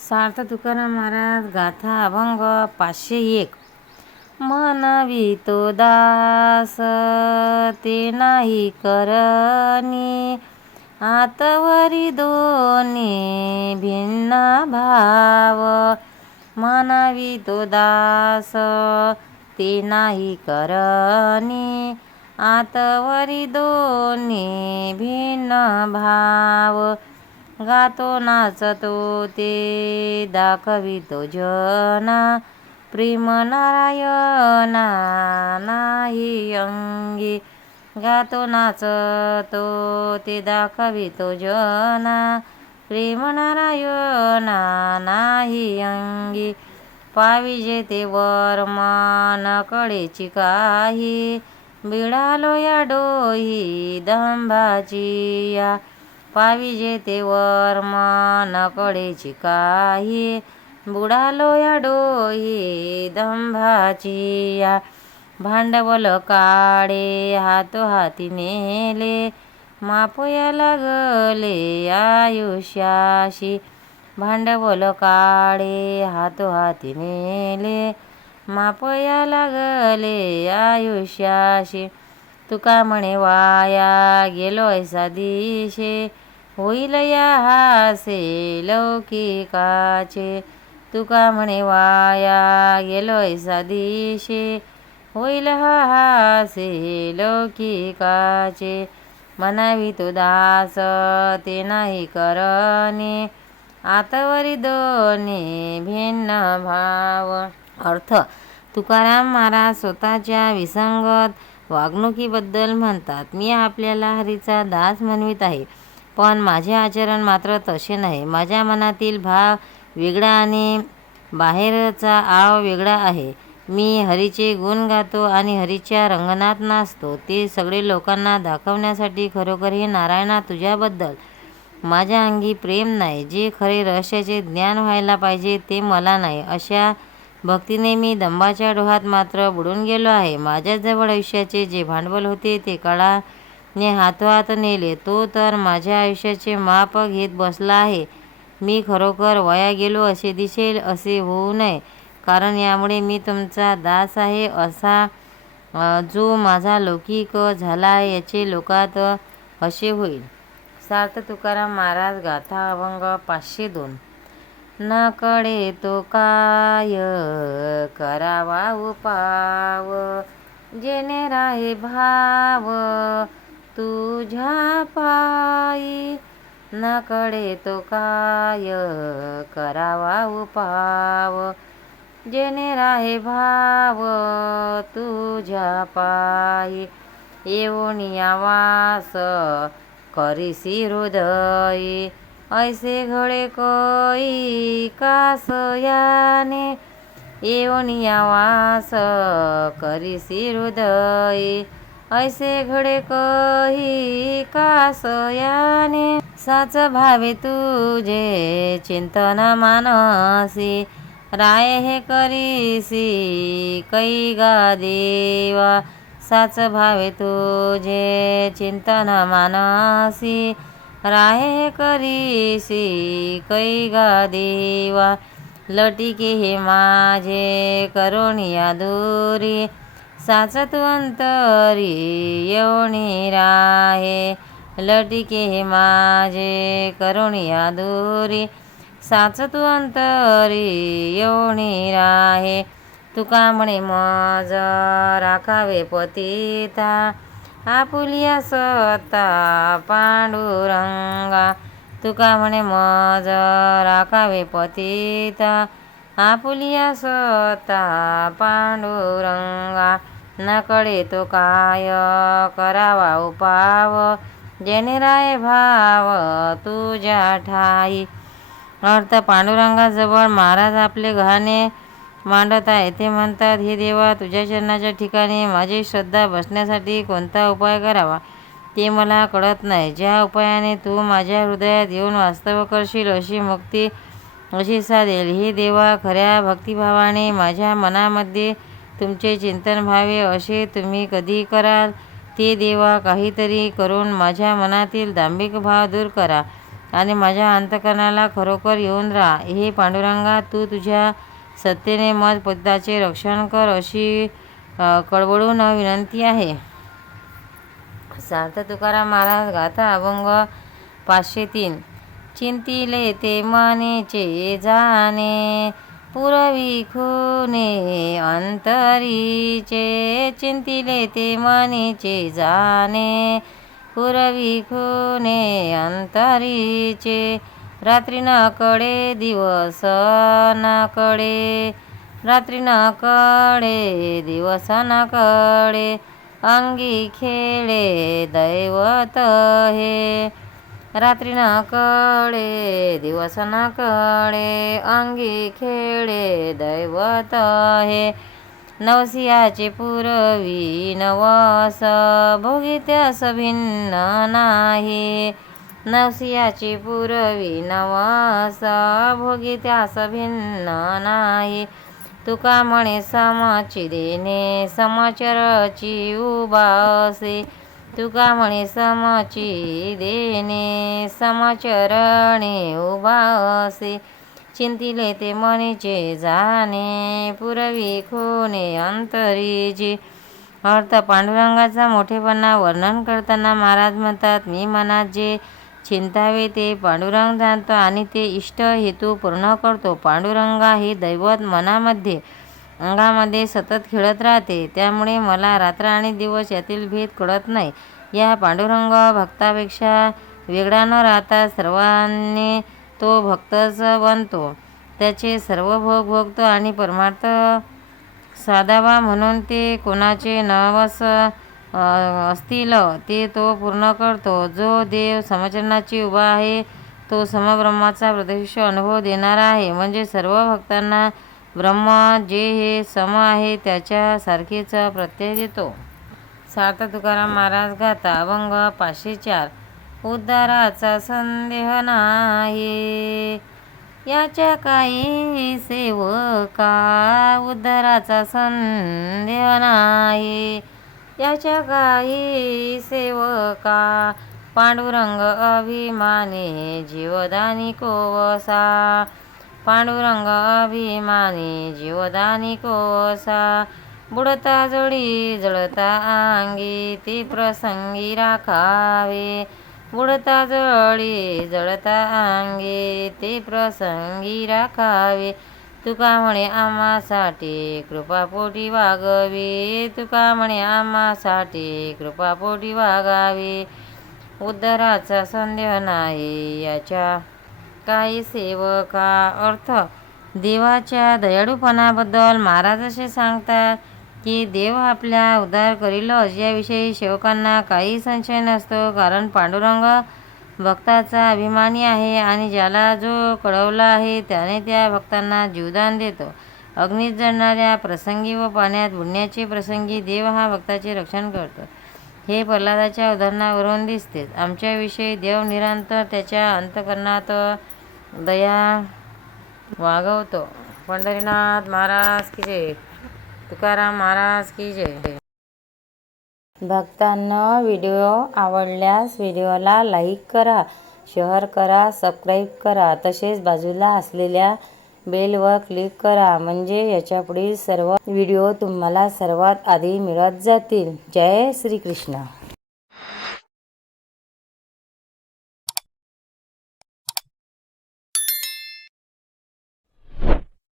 सार्थ तुकाराम महाराज गाथा अभंग 501. म्हणावी तो दास ते नाही करणी, आतवरी दोन्ही भिन्न भाव. म्हणावी तो दास ते नाही करणी, आतवरी दोन्ही भिन्न भाव. गातो नाचतो ते दाखवितो जना, प्रेम नारायणा नाही अंगी. गातो नाचतो ते दाखवितो जना, प्रेम नारायणा नाही अंगी. पाविजे ते वर्मान कडेची काही, बिळालो या डोही दंभाची या. पाविजे ते वर्मान कडेची काही, बुडालो या डोही दंभाची या. भांडवल काढे हातोहाती नेले, मापोया लागले आयुष्याशी. भांडवल काढे हातोहाती नेले, मापोया लागले आयुष्याशी. तुका म्हणे वाया गेलो ऐसा दिशे, होईल या हासे लौकिकाचे. तुका म्हणे वाया गेलो ऐसा दिशे, होईल हा हासे लौकिकाचे. म्हणावी तो दास ते नाही करणे, आतवरी दोन्ही भिन्न भाव. अर्थ: तुकाराम महाराज स्वतःच्या विसंगत वागणुकीबद्दल म्हणतात, मी आपल्याला हरीचा दास म्हणवित आहे, पण माझे आचरण मात्र तसे नाही. माझ्या मनातील भाव वेगळा आणि बाहेरचा आव वेगळा आहे. मी हरीचे गुण गातो आणि हरीच्या रंगणात नाचतो, ते सगळे लोकांना दाखवण्यासाठी. खरोखर हे नारायणा, तुझ्याबद्दल माझ्या अंगी प्रेम नाही. जे खरे रहस्याचे ज्ञान व्हायला पाहिजे ते मला नाही. अशा भक्तीने मी दंभाच्या डोहात मात्र बुडून गेलो आहे. माझ्याजवळ आयुष्याचे जे भांडवल होते ते काळाने हातोहात नेले. तो तर माझ्या आयुष्याचे माप घेत बसला आहे. मी खरोखर वाया गेलो असे दिसेल, असे होऊ नये, कारण यामुळे मी तुमचा दास आहे असा जो माझा लौकिक झाला आहे याचे लोकात असे होईल. सार्थ तुकाराम महाराज गाथा अभंग 502. न कळे तो काय करावा उपाव, जेणे राहे भाव तुझ्या पायी. न कळे तो काय करावा उपाव, जेणे राहे भाव तुझ्या पायी. येऊनिया वास करीसी हृदयी, ऐसे घडे कोई कासयाने. येऊनिया वास करीसी हृदयी, ऐसे घडे कोई कासयाने. साच भावे तुझे चिंतन मानसी, राय हे करीसी कै गा देवा. साच भावे तुझे चिंतन मानसी, राय हे करीसी कै गा देवा. लटिके हे माझे करुणिया दूरी, साच तू अंतरी येऊनी राहे. लटिके हे माझे करुणिया दूरी, साच तू अंतरी येऊनी राहे. तुका म्हणे मज राखावे पतिता, आपुलिया सत्ता पांडुरंगा. तुका म्हणे मज राखावे पतिता, आपुलिया सत्ता पांडुरंगा. न कळे तो काय करावा उपाव, जेणे राय भाव तुझ्या ठाई. अर्थ: पांडुरंगाजवळ महाराज आपले गहाणे मांडत आहे. ते म्हणतात, हे देवा, तुझ्या चरणाच्या ठिकाणी माझी श्रद्धा बसण्यासाठी कोणता उपाय करावा ते मला कळत नाही. ज्या उपायाने तू माझ्या हृदयात येऊन वास्तव करशील अशी मुक्ती अशी साधेल. हे देवा, खऱ्या भक्तिभावाने माझ्या मनामध्ये तुमचे चिंतन व्हावे असे तुम्ही कधी कराल ते देवा, काहीतरी करून माझ्या मनातील दांभिक भाव दूर करा. आणि माझ्या अंतकरणाला खरोखर येऊन राहा. हे पांडुरंगा, तू तुझ्या सत्तेने मज पतिताचे रक्षण कर, अशी कळवळून विनंती आहे. सार्थ तुकाराम महाराज गाथा अभंग 503. चिंतिले ते मनीचे जाणे, पुरवी खुने अंतरीचे. चिंतिले ते मनीचे जाणे, पुरवी खुने अंतरीचे. रात्री न कळे दिवस न कळे, रात्री न कळे दिवस न कळे. अंगी खेळे दैवत हे, रात्री न कळे दिवस न कळे. अंगी खेळे दैवत हे. नवसियाचे पुरवी नवस, भोगित्यास भिन्न नाही. नवसियाचे पुरवी नवस, भोगित्यास भिन्न नाही. तुका म्हणे समची देणे, समचरची उभा असे. तुका म्हणे समची देणे, समचरणे उभा असे. चिंतिले ते मनीचे जाणे, पुरवी खुने अंतरीचे. अर्थ पांडुरंगाचा मोठेपणा वर्णन करताना महाराज म्हणतात, मी मनात जे चिंतावे ते पांडुरंग जाणतो आणि ते इष्ट हेतू पूर्ण करतो. पांडुरंगा हे दैवत मनामध्ये अंगामध्ये सतत खेळत राहते, त्यामुळे मला रात्र आणि दिवस यातील भेद कळत नाही. या पांडुरंग भक्तापेक्षा वेगळा न राहता सर्वांनी तो भक्तच बनतो. त्याचे सर्व भोग भोगतो आणि परमार्थ साधावा म्हणून ते कोणाचे नवस असतील ते तो पूर्ण करतो. जो देव समचरणाची उभा आहे तो समब्रह्माचा प्रत्यक्ष अनुभव देणारा आहे. म्हणजे सर्व भक्तांना ब्रह्म जे हे सम आहे त्याच्या सारखेच प्रत्यय देतो. सार्थ तुकाराम महाराज गाथा अभंग 504. उद्धाराचा संदेह नाही, याच्या काही सेवका. उद्धाराचा संदेह नाही, याच्या काही सेवका. पांडुरंग अभिमानी जीवदानी कोवसा, पांडुरंग अभिमानी जीवदानी कोवसा. बुडता जळी जळता अंगी ते प्रसंगी राखावे, बुडता जळी जळता अंगी ते प्रसंगी राखावे. तुका म्हणे आम्हासाठी कृपापोटी वागावे, तुका म्हणे आम्हासाठी कृपापोटी वागावे. उद्धाराचा संदेह नाही, याच्या काही सेवका. अर्थ देवाच्या दयाळूपणाबद्दल महाराज असे सांगतात की देव आपल्या उद्धार करीलच याविषयी सेवकांना काही संशय नसतो, कारण पांडुरंग भक्ताचा अभिमानी आहे आणि ज्याला जो कळवला आहे त्याने त्या भक्तांना जीवदान देतो. अग्नीत जळणाऱ्या प्रसंगी व पाण्यात बुडण्याचे प्रसंगी देव हा भक्ताचे रक्षण करतो, हे प्रल्हादाच्या उदाहरणावरून दिसतेच. आमच्याविषयी देव निरंतर त्याच्या अंतःकरणात दया वागवतो. पंढरीनाथ महाराज की जय. तुकाराम महाराज की जय. भक्तांनो, व्हिडिओ आवडल्यास व्हिडिओला लाईक करा, शेअर करा, सबस्क्राईब करा. तसेच बाजूला असलेल्या बेलवर क्लिक करा, म्हणजे याच्या पुढील सर्व व्हिडिओ तुम्हाला सर्वात आधी मिळत जातील. जय श्री कृष्ण.